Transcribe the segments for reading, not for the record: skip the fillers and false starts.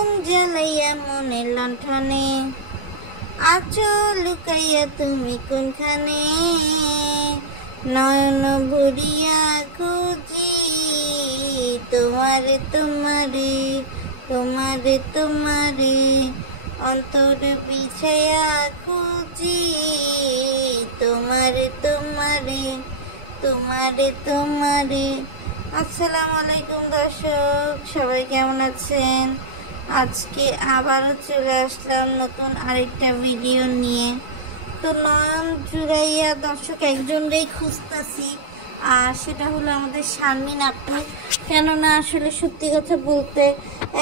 আগুন জ্বালাইয়া মনের লণ্ঠনে, আছো লুকাইয়া তুমি কোনখানে। নয়ন ভরিয়া খুঁজি তোমারে তোমারে তোমারে তোমারে, অন্তর বিছাইয়া খুঁজি তোমারে তোমারে তোমারে তোমারে। আসসালামু আলাইকুম দর্শক, সবাই কেমন আছেন? আজকে আবারও চলে আসলাম নতুন আরেকটা ভিডিও নিয়ে। তো নয়ন জুড়াইয়া দর্শক একজনকেই খুঁজতেছি, আর সেটা হলো আমাদের শারমিন আপু। কেননা আসলে সত্যি কথা বলতে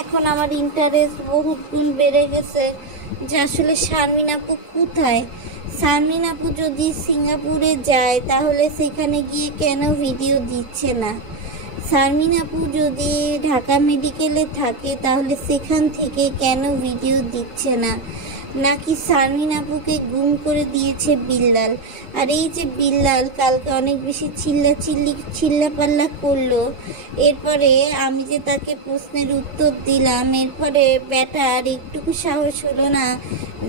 এখন আমার ইন্টারেস্ট বহুত গুণ বেড়ে গেছে যে আসলে শারমিন আপু কোথায়। শারমিন আপু যদি সিঙ্গাপুরে যায় তাহলে সেখানে গিয়ে কেন ভিডিও দিচ্ছে না? শারমিন আপু যদি ঢাকা মেডিকেলে থাকে তাহলে সেখান থেকে কেন ভিডিও দিচ্ছে না? নাকি শারমিন আপুকে গুম করে দিয়েছে বিল্লাল? আর এই যে বিল্লাল কালকে অনেক বেশি চিল্লাপাল্লা করলো, এরপরে আমি যে তাকে প্রশ্নের উত্তর দিলাম, এরপরে বেটার একটুকু সাহস হলো না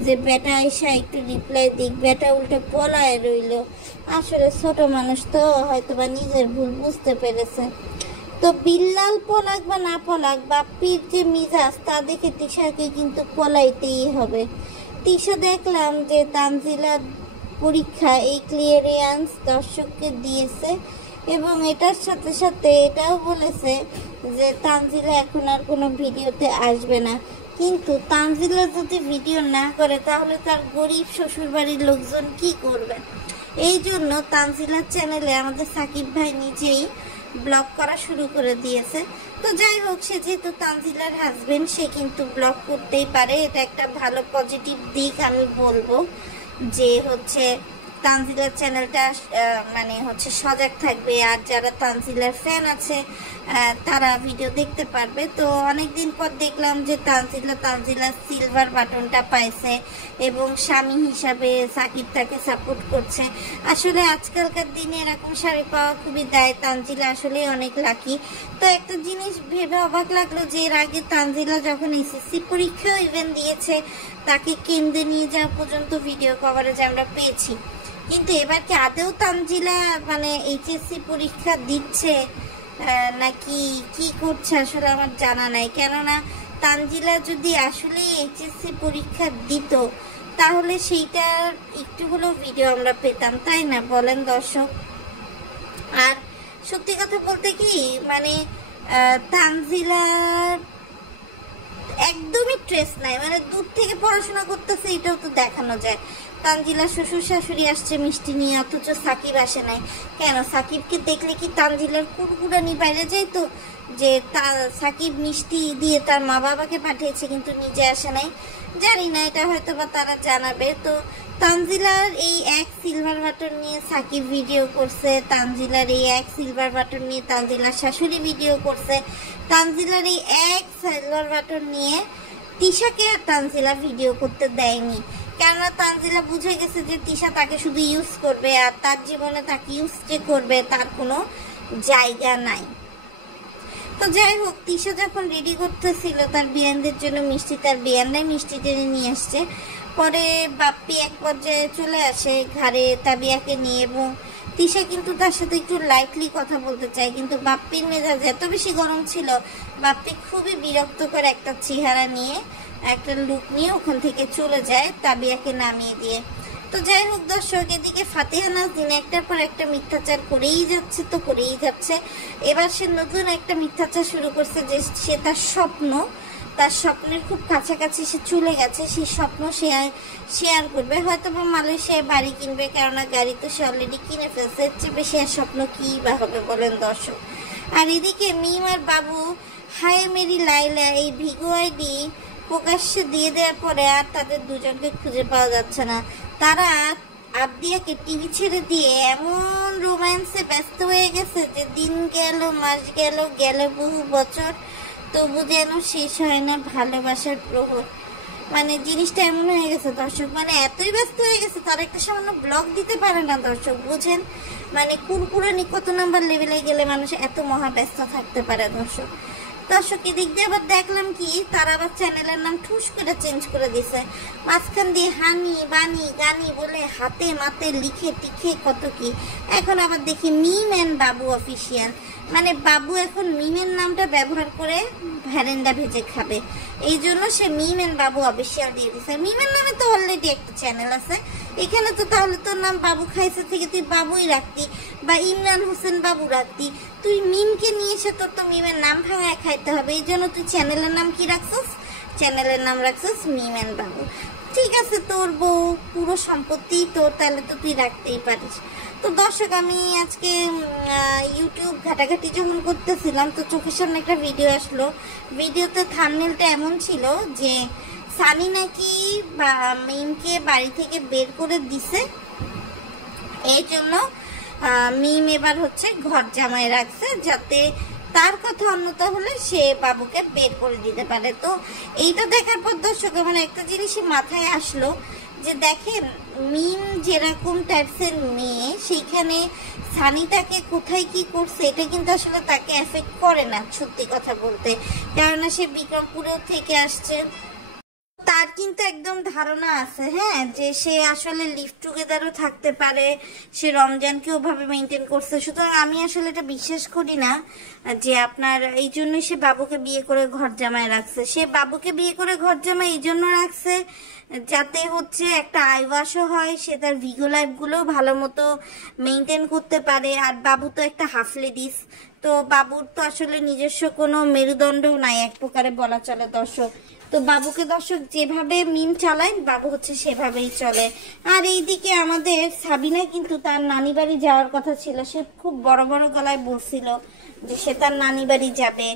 যে বেটা এসা একটু রিপ্লাই দিক। বেটা উল্টে পলায় রইল। আসলে ছোট মানুষ তো হয়তো বা নিজের ভুল বুঝতে পেরেছে। তো বিল্লাল পলাক বা না পলাক, বাপ্পির যে মিজাজ তা দেখে তিশাকে কিন্তু পলাইতেই হবে। তিশা দেখলাম যে তানজিলার পরীক্ষা এই ক্লিয়ারেন্স দর্শককে দিয়েছে, এবং এটার সাথে সাথে এটাও বলেছে যে তানজিলা এখন আর কোনো ভিডিওতে আসবে না। কিন্তু তানজিলা যদি ভিডিও না করে তাহলে তার গরিব শ্বশুরবাড়ির লোকজন কি করবে? এই জন্য তানজিলার চ্যানেলে আমাদের সাকিব ভাই নিজেই ব্লগ করা শুরু করে দিয়েছে। তো যাই হোক, সে যেহেতু তানজিলার হাজবেন্ড, সে কিন্তু ব্লগ করতেই পারে। এটা একটা ভালো পজিটিভ দিক আমি বলবো, যে হচ্ছে তানজিলার চ্যানেলটা মানে হচ্ছে সজাগ থাকবে, আর যারা তানজিলার ফ্যান আছে তারা ভিডিও দেখতে পারবে। তো অনেকদিন পর দেখলাম যে তানজিলা সিলভার বাটনটা পাইছে এবং স্বামী হিসাবে সাকিব তাকে সাপোর্ট করছে। আসলে আজকালকার দিনে এরকম শাড়ি পাওয়া খুবই দায়। তানজিলা আসলে অনেক লাকি। তো একটা জিনিস ভেবে অবাক লাগলো যে এর আগে তানজিলা যখন এসএসসি পরীক্ষাও ইভেন দিয়েছে, তাকে কেন্দ্রে নিয়ে যাওয়া পর্যন্ত ভিডিও কভারেজ আমরা পেয়েছি। কিন্তু এবার কি আদেও তানজিলা মানে এইচএসসি পরীক্ষা দিচ্ছে নাকি কি করছে আসলে আমার জানা নাই। কেননা তানজিলা যদি আসলে এইচএসসি পরীক্ষা দিত তাহলে সেইটার একটু হলেও ভিডিও আমরা পেতাম, তাই না বলেন দর্শক? আর সত্যি কথা বলতে কি মানে তানজিলার একদমই ট্রেস নাই, মানে দূর থেকে পড়াশোনা করতেছে এটাও তো দেখানো যায়। তানজিলা শ্বশুর শাশুড়ি আসছে মিষ্টি নিয়ে, অথচ সাকিব আসে নাই কেন? সাকিবকে দেখলে কি তানজিলার কুড়কুড়ানি বাইরে যাইত যে সাকিব মিষ্টি দিয়ে তার মা বাবাকে পাঠিয়েছে কিন্তু নিজে আসে নাই? জানি না, এটা হয়তো বা তারা জানাবে। তো তানজিলার এই এক সিলভার বাটন নিয়ে সাকিব ভিডিও করছে, তানজিলার এই এক সিলভার বাটন নিয়ে তানজিলার শাশুড়ি ভিডিও করছে, তানজিলার এই এক সিলভার বাটন নিয়ে তিশাকে আর তানজিলা ভিডিও করতে দেয়নি। কেননা তানজিলা বুঝে গেছে যে তিশা তাকে শুধু ইউজ করবে, আর তার জীবনে তাকে ইউজ যে করবে তার কোনো জায়গা নাই। তো যাই হোক, তিশা যখন রেডি করতেছিল তার বিয়ানদের জন্য মিষ্টি, তার বিয়ানরাই মিষ্টি টেনে নিয়ে আসছে। পরে বাপ্পি এক পর্যায়ে চলে আসে ঘাড়ে তাবিয়াকে নিয়ে, এবং তিশা কিন্তু তার সাথে একটু লাইটলি কথা বলতে চায়, কিন্তু বাপ্পির মেজাজ এত বেশি গরম ছিল, বাপ্পি খুবই বিরক্তকর একটা চেহারা নিয়ে একটা লুক নিয়ে ওখান থেকে চলে যায় তাবিয়াকে নামিয়ে দিয়ে। তো যাই হোক দর্শক, এদিকে ফাতিহা নাজনীন একটার পর একটা মিথ্যাচার করেই যাচ্ছে তো করেই যাচ্ছে। এবার সে নতুন একটা মিথ্যাচার শুরু করছে যে সে তার স্বপ্নের খুব কাছাকাছি সে চলে গেছে, সেই স্বপ্ন শেয়ার করবে। হয়তো বা মালয়েশিয়ায় বাড়ি কিনবে, কেননা গাড়ি তো সে অলরেডি কিনে ফেলছে। এর চেয়ে বেশি আর স্বপ্ন কী বা হবে বলেন দর্শক? আর এদিকে মিম আর বাবু হায় মেরি লাইলা এই ভিগো আইডি প্রকাশ্যে দিয়ে দেওয়ার পরে আর তাদের দুজনকে খুঁজে পাওয়া যাচ্ছে না। তারা আবদিয়াকে টিভি ছেড়ে দিয়ে এমন রোম্যান্সে ব্যস্ত হয়ে গেছে যে দিন গেল, মাস গেল বহু বছর, তবু যেন শেষ হয় না ভালোবাসার প্রহর। মানে জিনিসটা এমন হয়ে গেছে দর্শক, মানে এতই ব্যস্ত হয়ে গেছে তারা একটা সামান্য ব্লগ দিতে পারে না দর্শক, বুঝেন? মানে কুরকুরানি কত নাম্বার লেভেলে গেলে মানুষ এত মহা ব্যস্ত থাকতে পারে দর্শক। দর্শক এদিক দিয়ে আবার দেখলাম কি তারা আবার চ্যানেলের নাম ঠুস করে চেঞ্জ করে দিছে, মাঝখান দিয়ে হানি বানি গানি বলে হাতে মাতে লিখে টিখে কত কি। এখন আবার দেখি মিম এন্ড বাবু অফিসিয়াল, মানে বাবু এখন মিমের নামটা ব্যবহার করে ভ্যারেন্ডা ভেজে খাবে, এই জন্য সে মিম এন্ড বাবু অফিসিয়াল দিয়ে দিছে। মিমের নামে তো অলরেডি একটা চ্যানেল আছে, এখানে তো তাহলে তোর নাম বাবু খাইছে থেকে তুই বাবুই রাখতি বা ইমরান হোসেন বাবু রাখতি। তুই মিমকে নিয়ে এসে তোর তো মিমের নাম ভাঙায় খাইতে হবে, এই জন্য তুই চ্যানেলের নাম কি রাখছিস? চ্যানেলের নাম রাখছিস মিম এন্ড বাবু। ঠিক আছে, তোর বউ পুরো সম্পত্তি তোর, তাহলে তো তুই রাখতেই পারিস। তো দর্শক আমি আজকে ইউটিউব ঘাটাঘাটি যখন করতেছিলাম তো চোখের সামনে একটা ভিডিও আসলো। ভিডিওতে থাম্বনেলটা এমন ছিল যে সানি নাকি মিমকে বাড়ি থেকে বের করে দিছে, এই জন্য মিম এবার হচ্ছে ঘর জামাই রাখছে যাতে তার কথা অন্যতা হলে সে বাবুকে বের করে দিতে পারে। তো এইটা দেখার পর দর্শক মানে একটা জিনিসই মাথায় আসলো যে দেখেন মিম যেরকম টাইপসের মেয়ে, সেইখানে সানি তাকে কোথায় কি করছে এটা কিন্তু আসলে তাকে এফেক্ট করে না সত্যি কথা বলতে, কেননা সে বিক্রমপুরেও থেকে আসছে, তার কিন্তু একদম ধারণা আছে হ্যাঁ যে সে আসলে লিভ টুগেদারও থাকতে পারে, সে রমজানকে ওভাবে মেনটেন করছে। সুতরাং আমি আসলে এটা বিশ্বাস করি না যে আপনার এই জন্যই সে বাবুকে বিয়ে করে ঘর জামায় রাখছে। সে বাবুকে বিয়ে করে ঘর জামায় এই জন্য রাখছে যাতে হচ্ছে একটা আইওয়াশও হয়, সে তার ভিগো লাইফগুলো ভালো মতো মেনটেন করতে পারে। আর বাবু তো একটা হাফ লেডিস, তো বাবুর তো আসলে নিজস্ব কোনো মেরুদণ্ডও নাই এক প্রকারে বলা চলে দর্শক। তো বাবুকে দর্শক যেভাবে মিম চালায় বাবু হচ্ছে সেভাবেই চলে। আর এইদিকে আমাদের সাবিনা কিন্তু তার নানি বাড়ি যাওয়ার কথা ছিল, সে খুব বড় বড় গলায় বলছিল যে সে তার নানি বাড়ি যাবে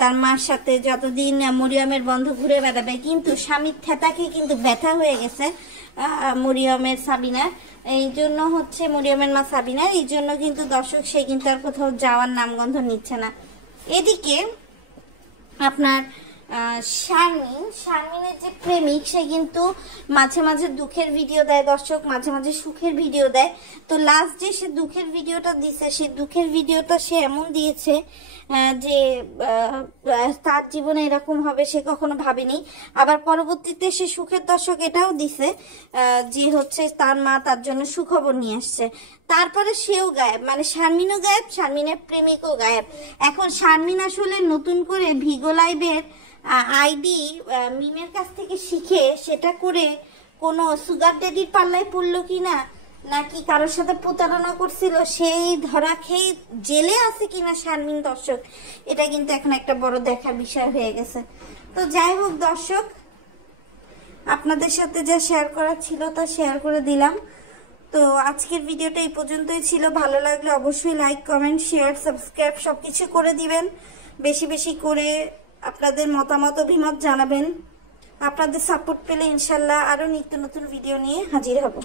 তার মার সাথে, যতদিন মরিয়মের বন্ধ ঘুরে বেড়াবে। কিন্তু স্বামীর ঠেতাকে কিন্তু ব্যথা হয়ে গেছে মরিয়মের সাবিনার, এই জন্য হচ্ছে মরিয়মের মা সাবিনার, এই জন্য কিন্তু দর্শক সে কিন্তু আর কোথাও যাওয়ার নামগন্ধ নিচ্ছে না। এদিকে আপনার শারমিনের যে প্রেমিক সে কিন্তু মাঝে মাঝে দুঃখের ভিডিও দেয় দর্শক, মাঝে মাঝে সুখের ভিডিও দেয়। তো লাস্ট যে সে দুঃখের ভিডিওটা দিছে, সেই দুঃখের ভিডিওটা সে এমন দিয়েছে যে তার জীবনে এরকম হবে সে কখনো ভাবেনি। আবার পরবর্তীতে সে সুখের দর্শক এটাও দিছে যে হচ্ছে তার মা তার জন্য সুখবর নিয়ে আসছে। তারপরে সেও গায়েব, মানে শারমিনও গায়েব, শারমিনের প্রেমিকও গায়েব। এখন শারমিন আসলে নতুন করে ভিগো লাইভের আইডি মিমের কাছ থেকে শিখে সেটা করে কোনো সুগার ড্যাডির পাল্লায় পড়লো কিনা, নাকি কারোর সাথে প্রতারণা করছিল সেই ধরা খেয়ে জেলে আছে কিনা শারমিন দর্শক, এটা কিন্তু এখন একটা বড় দেখার বিষয় হয়ে গেছে। তো যাই হোক দর্শক, আপনাদের সাথে যা শেয়ার করা ছিল তা শেয়ার করে দিলাম। তো আজকের ভিডিওটা এই পর্যন্তই ছিল। ভালো লাগলে অবশ্যই লাইক কমেন্ট শেয়ার সাবস্ক্রাইব সবকিছু করে দিবেন, বেশি বেশি করে আপনাদের মতামত অভিমত জানাবেন। আপনাদের সাপোর্ট পেলে ইনশাল্লাহ আরো নিত্য নতুন ভিডিও নিয়ে হাজির হব।